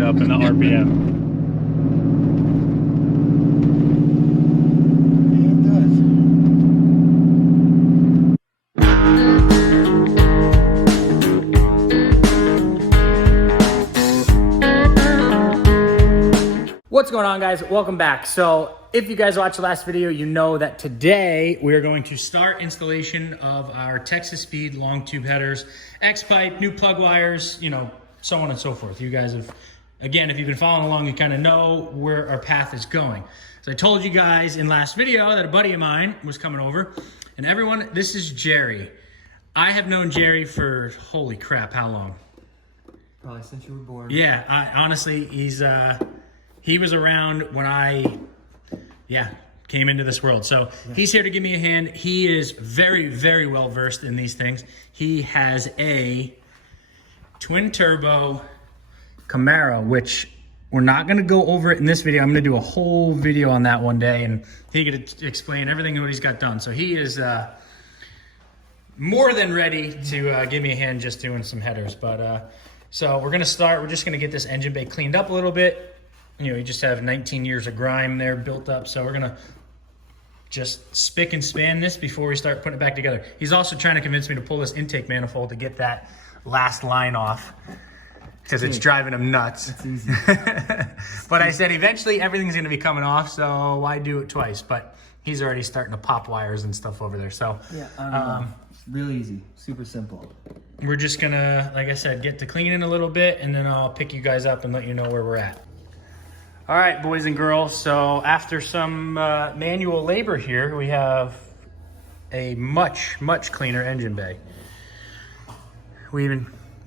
bit up in the RPM. What's going on, guys? Welcome back. So if you guys watched the last video, you know that today we're going to start installation of our Texas Speed long tube headers, X-pipe, new plug wires, you know, so on and so forth. You guys have, again, if you've been following along, you kind of know where our path is going. So I told you guys in last video that a buddy of mine was coming over, and everyone, this is Jerry. I have known Jerry for, holy crap, how long? Probably since you were born. Yeah, honestly, he was around when I, came into this world. So he's here to give me a hand. He is very, very well versed in these things. He has a twin turbo Camaro, which we're not gonna go over it in this video. I'm gonna do a whole video on that one day, and he could explain everything what he's got done. So he is more than ready to give me a hand just doing some headers. But so we're gonna start. We're just gonna get this engine bay cleaned up a little bit. You know, you just have 19 years of grime there built up. So we're gonna just spick and span this before we start putting it back together. He's also trying to convince me to pull this intake manifold to get that last line off because it's driving him nuts. It's easy. But I said eventually everything's gonna be coming off, so why do it twice? But he's already starting to pop wires and stuff over there. So yeah, I don't know. It's real easy, super simple. We're just gonna, like I said, get to cleaning a little bit, and then I'll pick you guys up and let you know where we're at. All right, boys and girls, so after some manual labor here, we have a much, much cleaner engine bay.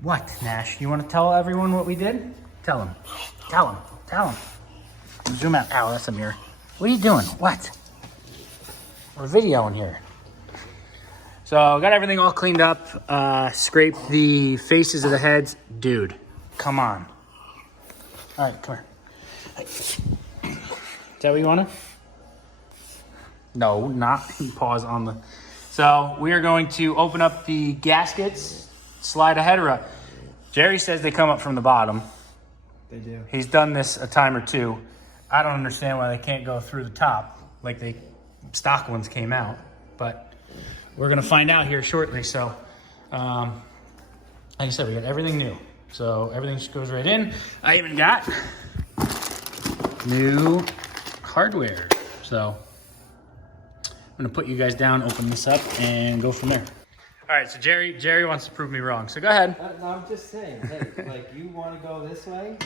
What, Nash? You want to tell everyone what we did? Tell them. Tell them. Tell them. Zoom out. Ow, that's a mirror. What are you doing? What? We're videoing here. So, got everything all cleaned up, scraped the faces of the heads. Dude, come on. All right, come here. Is that what you want to? No, not pause on the. So we are going to open up the gaskets, slide a header up. Jerry says they come up from the bottom. They do. He's done this a time or two. I don't understand why they can't go through the top like the stock ones came out, but we're gonna find out here shortly. So, like I said, we got everything new. So everything just goes right in. I even got new hardware. So I'm gonna put you guys down, open this up, and go from there. All right, so Jerry wants to prove me wrong. So go ahead. No, I'm just saying, hey, like you want to go this way?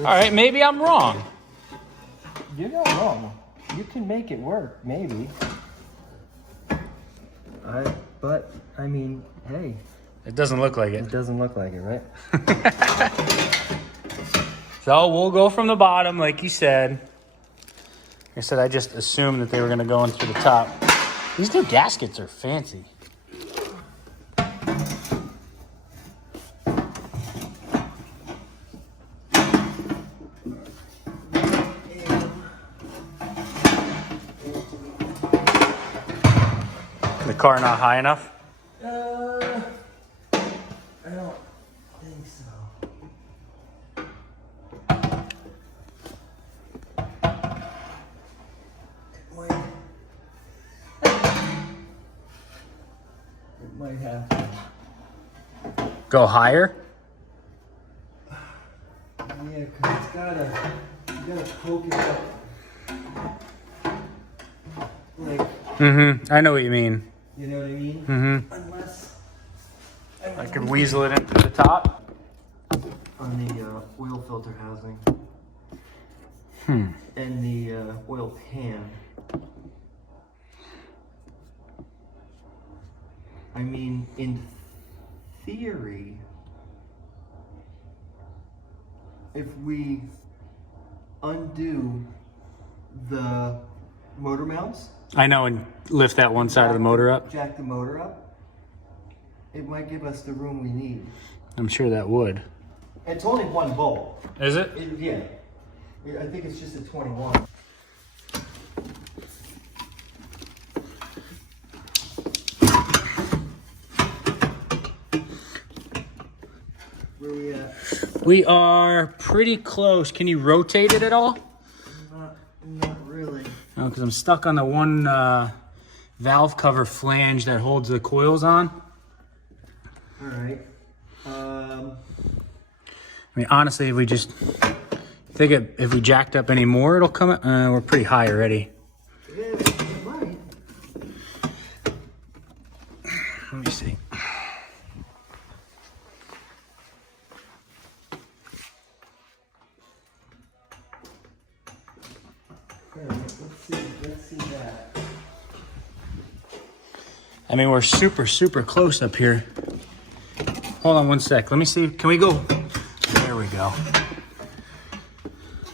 All right, maybe I'm wrong. You're not wrong. You can make it work, maybe. But I mean, hey. It doesn't look like it. It doesn't look like it, right? So we'll go from the bottom, like you said. Like I said, I just assumed that they were gonna go in through the top. These new gaskets are fancy. The car not high enough? I don't think so. It might have to. Go higher? Yeah, because you gotta poke it up. Like, I know what you mean. you know what I mean? Unless I could weasel it into the top. on the oil filter housing. And the oil pan. I mean, in theory, if we undo the motor mounts, I know, and lift that one side of the motor up. jack the motor up, it might give us the room we need. I'm sure that would. It's only one bolt. Is it? Yeah. I think it's just a 21. Where we at? We are pretty close. Can you rotate it at all? Not really. No, because I'm stuck on the one valve cover flange that holds the coils on. All right. I mean, honestly, if we just think if we jacked up any more, it'll come. We're pretty high already. Yeah, it might. Let me see. Let's see that. I mean, we're super, super close up here. Hold on one sec. Let me see. Can we go? There we go.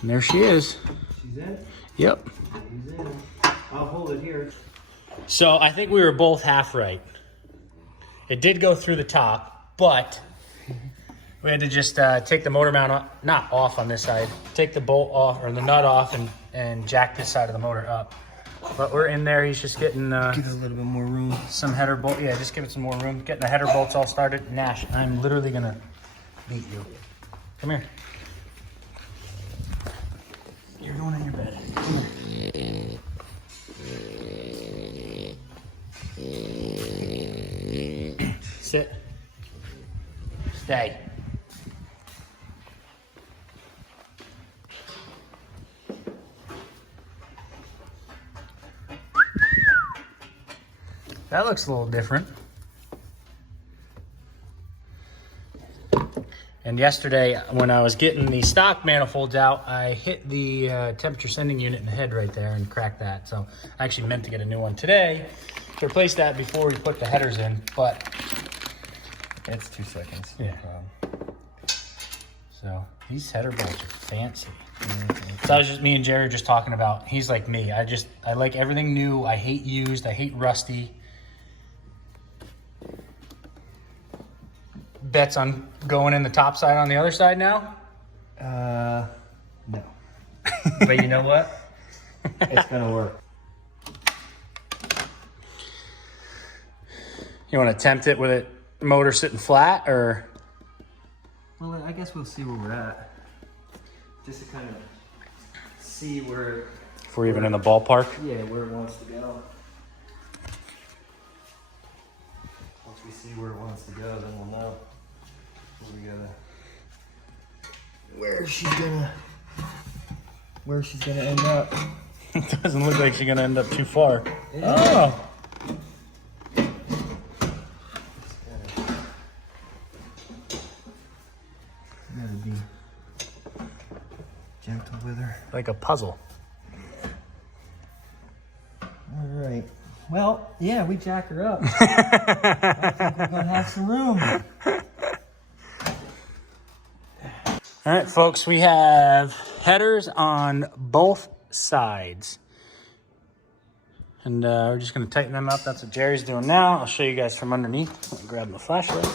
And there she is. She's in? Yep. She's in. I'll hold it here. So I think we were both half right. It did go through the top, but we had to just take the motor mount off, not off on this side, take the bolt off or the nut off and jack this side of the motor up. But we're in there. He's just getting Give it a little bit more room. some header bolt. Yeah, just give it some more room. Getting the header bolts all started. Nash, I'm literally gonna beat you. Come here. You're going in your bed. Come here. Sit. Stay. That looks a little different. And yesterday, when I was getting the stock manifolds out, I hit the temperature sending unit in the head right there and cracked that. So I actually meant to get a new one today to replace that before we put the headers in, but It's 2 seconds. yeah. So these header bolts are fancy. So I was just, me and Jerry were just talking about, he's like me. I like everything new. I hate used. I hate rusty. Bets on going in the top side on the other side now? No. But you know what? It's gonna work. You want to attempt it with it motor sitting flat, or? Well, I guess we'll see where we're at. Just to kind of see where... If we're even in the ballpark? Yeah, where it wants to go. Once we see where it wants to go, then we'll know where she's gonna end up. It doesn't look like she's gonna end up too far. Yeah. Oh! Gotta be gentle with her. Like a puzzle. All right. Well, yeah, we jack her up. I think we're gonna have some room. All right, folks, we have headers on both sides. And we're just gonna tighten them up. That's what Jerry's doing now. I'll show you guys from underneath. Let me grab my flashlight.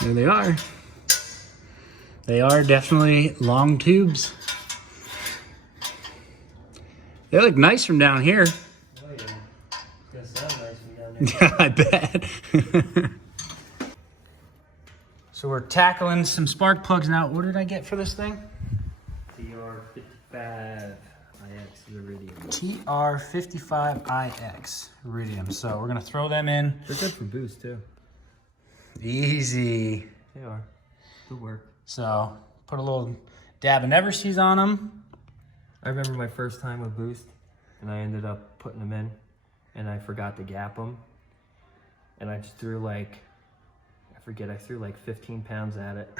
There they are. They are definitely long tubes. They look nice from down here. Oh yeah. It's gonna sound nice from down there. I bet. So we're tackling some spark plugs now. What did I get for this thing? TR55 IX Iridium. TR55IX Iridium. So we're gonna throw them in. They're good for boost too. Easy. They are. Good work. So put a little dab of Everseas on them. I remember my first time with boost, and I ended up putting them in, and I forgot to gap them, and I just threw like, I threw like 15 pounds at it,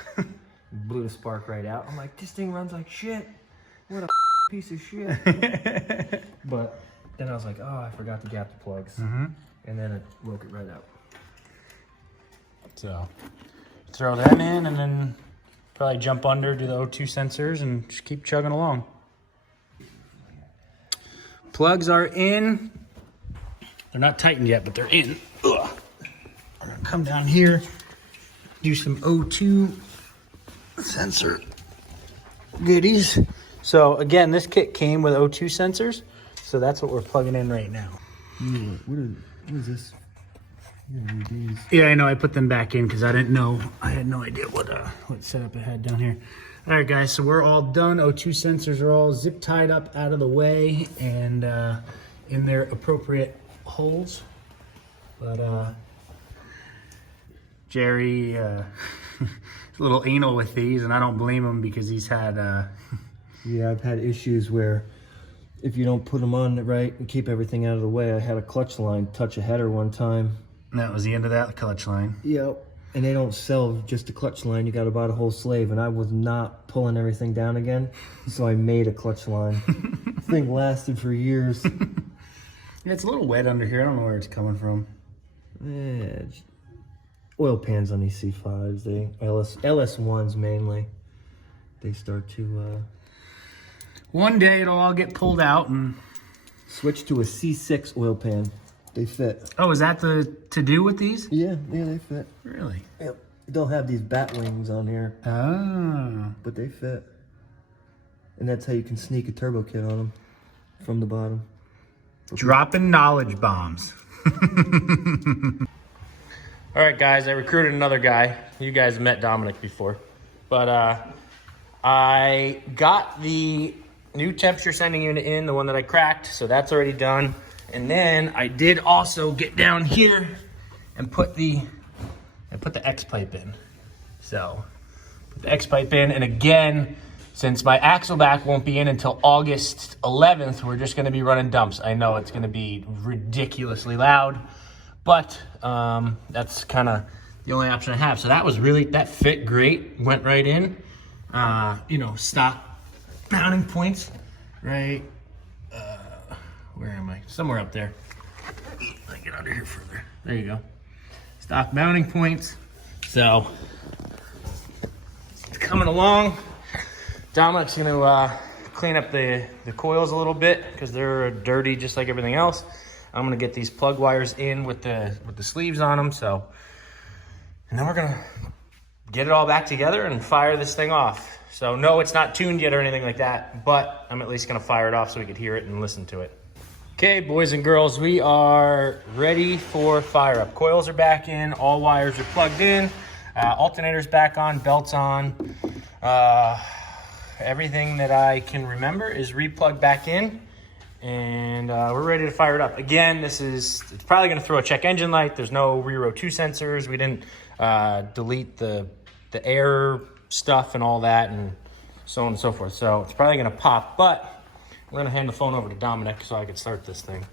blew the spark right out. I'm like, this thing runs like shit. What a piece of shit. But then I was like, oh, I forgot to gap the plugs, and then it woke it right out. So throw them in and then probably jump under, do the O2 sensors, and just keep chugging along. Plugs are in. They're not tightened yet, but they're in. Ugh. I'm gonna come down here, do some O2 sensor goodies. So again, this kit came with O2 sensors. so that's what we're plugging in right now. What is this? Yeah, I know. I put them back in because I didn't know. I had no idea what setup I had down here. All right, guys. So we're all done. O2 sensors are all zip tied up out of the way and in their appropriate holes. But Jerry is a little anal with these, and I don't blame him because he's had. Yeah, I've had issues where if you don't put them on right and keep everything out of the way, I had a clutch line touch a header one time. That was the end of that clutch line. Yep. And they don't sell just a clutch line. You got to buy the whole slave. And I was not pulling everything down again. So I made a clutch line. This thing lasted for years. Yeah, it's a little wet under here. I don't know where it's coming from. Yeah, oil pans on these C5s. They LS1s mainly. They start to... One day it'll all get pulled out and... Switch to a C6 oil pan. They fit. Oh, is that to do with these? Yeah, they fit. Really? Yep. They'll have these bat wings on here. Oh. But they fit. And that's how you can sneak a turbo kit on them from the bottom. Dropping knowledge bombs. All right, guys, I recruited another guy. You guys met Dominic before. But I got the new temperature sending unit in, the one that I cracked, so that's already done. And then I did also get down here and put the X-pipe in. So, put the X-pipe in, and again, since my axle back won't be in until August 11th, we're just gonna be running dumps. I know it's gonna be ridiculously loud, but that's kind of the only option I have. So that fit great, went right in. You know, stock mounting points, right? Where am I? Somewhere up there. Let me get under here further. There you go. Stock mounting points. So it's coming along. Dominic's gonna clean up the coils a little bit because they're dirty just like everything else. I'm gonna get these plug wires in with the sleeves on them. So, and then we're gonna get it all back together and fire this thing off. So no, it's not tuned yet or anything like that, but I'm at least gonna fire it off so we could hear it and listen to it. Okay, boys and girls, we are ready for fire up. Coils are back in, all wires are plugged in, alternator's back on, belts on. Everything that I can remember is replugged back in, and we're ready to fire it up. Again, it's probably gonna throw a check engine light. There's no rear O2 sensors. We didn't delete the air stuff and all that and so on and so forth. So it's probably gonna pop, but we're gonna hand the phone over to Dominic so I can start this thing.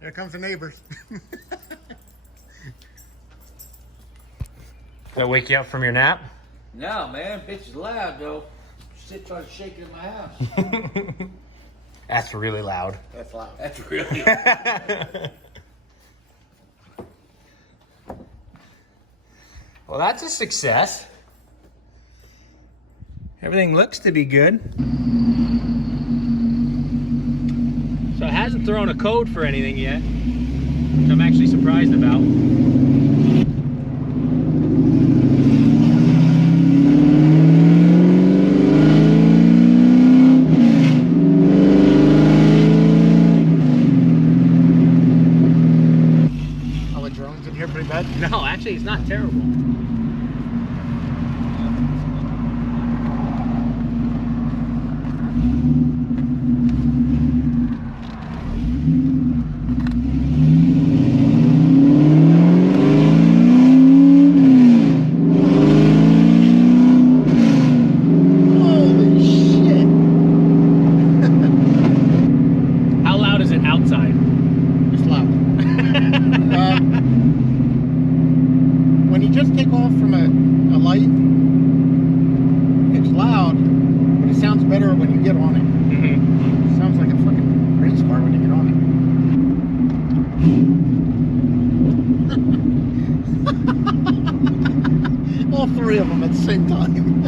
There comes the neighbors. Did I wake you up from your nap? No, man, bitch is loud though. Shit trying to shake it in my house. That's really loud. That's loud. That's really Well, that's a success. Everything looks to be good. So it hasn't thrown a code for anything yet, which I'm actually surprised about. bad. No, actually, it's not terrible. Holy shit! How loud is it outside? It's loud. When you just take off from a light, it's loud, but it sounds better when you get on it. It sounds like a fucking race car when you get on it. All three of them at the same time.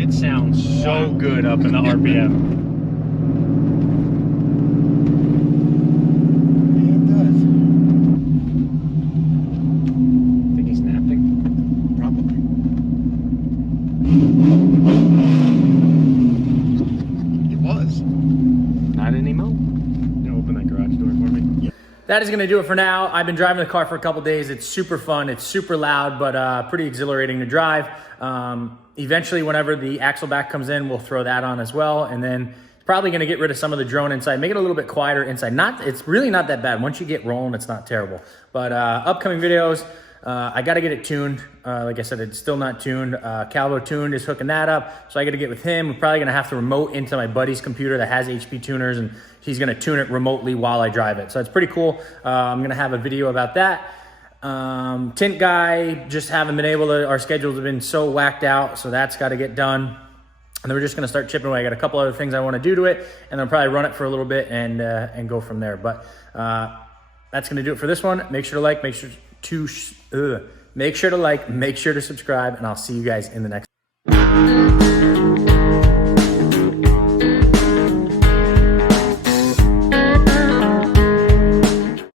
It sounds so good up in the RPM. Yeah, it does. Think he's napping? Probably. It was. Not anymore. You open that garage door for me? Yeah. That is going to do it for now. I've been driving the car for a couple days. It's super fun. It's super loud, but pretty exhilarating to drive. Eventually, whenever the axle back comes in, we'll throw that on as well. And then probably going to get rid of some of the drone inside, make it a little bit quieter inside. It's really not that bad. Once you get rolling, it's not terrible. But upcoming videos, I got to get it tuned. Like I said, it's still not tuned. Calvo Tuned is hooking that up. So I got to get with him. We're probably going to have to remote into my buddy's computer that has HP tuners, and he's going to tune it remotely while I drive it. So it's pretty cool. I'm going to have a video about that. Tint guy, just haven't been able to, our schedules have been so whacked out. So that's got to get done. And then we're just going to start chipping away. I got a couple other things I want to do to it, and then I'll probably run it for a little bit and go from there. But that's going to do it for this one. Make sure to like, make sure to subscribe, and I'll see you guys in the next.